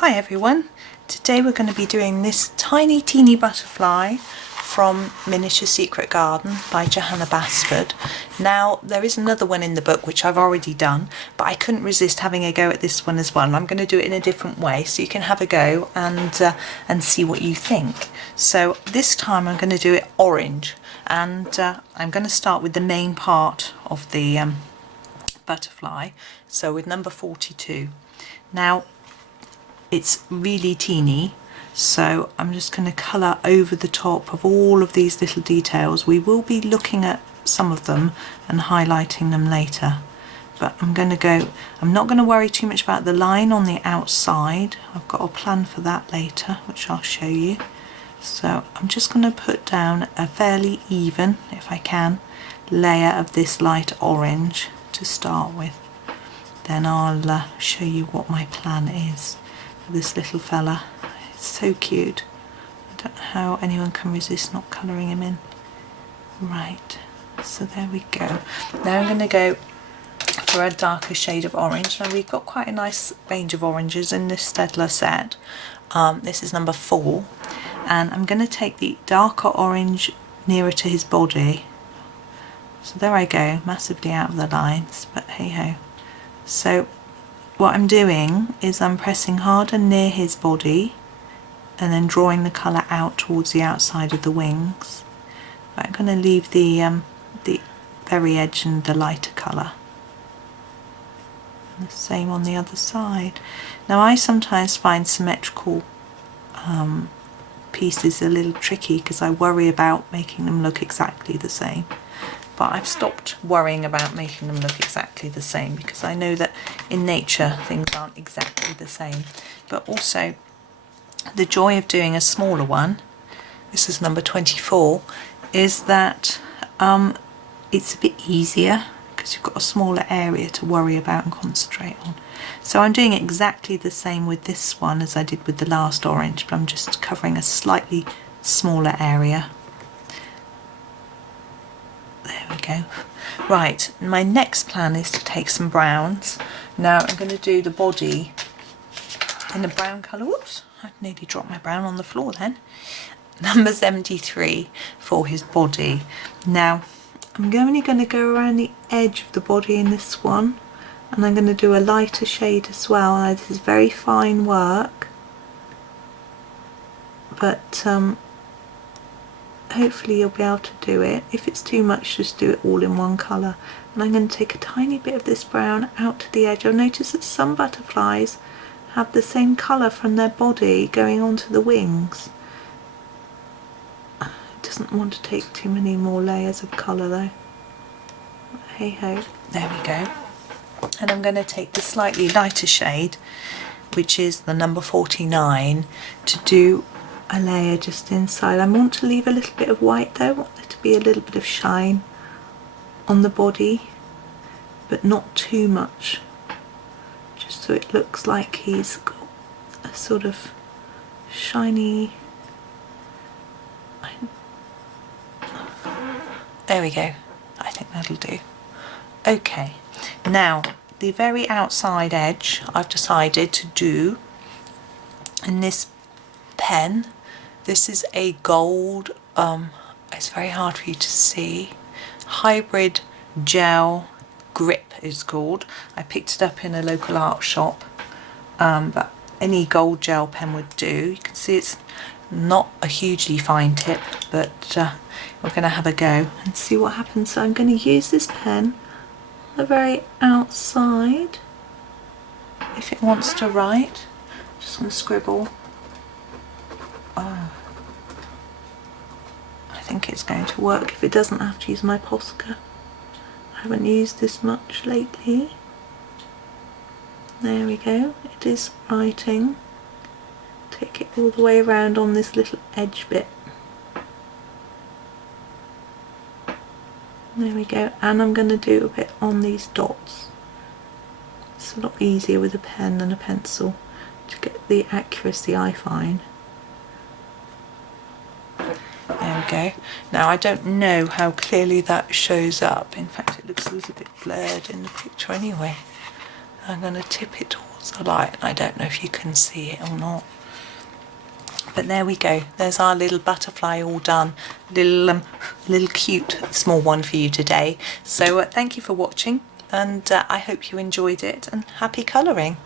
Hi everyone, today we're going to be doing this tiny teeny butterfly from Miniature Secret Garden by Johanna Basford. Now there is another one in the book which I've already done, but I couldn't resist having a go at this one as well, and I'm going to do it in a different way so you can have a go and see what you think. So this time I'm going to do it orange, and I'm going to start with the main part of the butterfly, so with number 42. Now it's really teeny, so I'm just going to colour over the top of all of these little details. We will be looking at some of them and highlighting them later, but I'm not going to worry too much about the line on the outside. I've got a plan for that later, which I'll show you. So I'm just going to put down a fairly even, if I can, layer of this light orange to start with. Then I'll show you what my plan is. This little fella, it's so cute. I don't know how anyone can resist not colouring him in. Right, so there we go. Now I'm going to go for a darker shade of orange. Now we've got quite a nice range of oranges in this Staedtler set. This is number 4, and I'm going to take the darker orange nearer to his body. So there I go, massively out of the lines, but hey ho. So what I'm doing is I'm pressing harder near his body and then drawing the colour out towards the outside of the wings. I'm going to leave the very edge and the lighter colour. And the same on the other side. Now I sometimes find symmetrical pieces a little tricky because I worry about making them look exactly the same. But I've stopped worrying about making them look exactly the same because I know that in nature things aren't exactly the same. But also the joy of doing a smaller one, this is number 24, is that it's a bit easier because you've got a smaller area to worry about and concentrate on. So I'm doing exactly the same with this one as I did with the last orange, but I'm just covering a slightly smaller area. There we go. Right, my next plan is to take some browns. Now I'm going to do the body in a brown colour. Whoops, I nearly dropped my brown on the floor then. Number 73 for his body. Now I'm only going to go around the edge of the body in this one, and I'm going to do a lighter shade as well. Now, this is very fine work, but hopefully you'll be able to do it. If it's too much, just do it all in one colour. And I'm going to take a tiny bit of this brown out to the edge. I'll notice that some butterflies have the same colour from their body going onto the wings. It doesn't want to take too many more layers of colour though. Hey ho, there we go. And I'm going to take the slightly lighter shade, which is the number 49, to do a layer just inside. I want to leave a little bit of white though. I want there to be a little bit of shine on the body, but not too much, just so it looks like he's got a sort of shiny. There we go, I think that'll do. Okay, now the very outside edge I've decided to do in this pen. This is a gold, it's very hard for you to see, hybrid gel grip is called. I picked it up in a local art shop, but any gold gel pen would do. You can see it's not a hugely fine tip, but we're going to have a go and see what happens. So I'm going to use this pen on the very outside. If it wants to write, I'm just going to scribble. Oh, I think it's going to work if it doesn't have to use my Posca. I haven't used this much lately. There we go, it is writing. Take it all the way around on this little edge bit. There we go, and I'm going to do a bit on these dots. It's a lot easier with a pen than a pencil to get the accuracy I find. There we go. Now I don't know how clearly that shows up. In fact, it looks a little bit blurred in the picture anyway. I'm going to tip it towards So light, I don't know if you can see it or not. But there we go, there's our little butterfly all done. Little cute small one for you today. So thank you for watching, and I hope you enjoyed it, and happy colouring.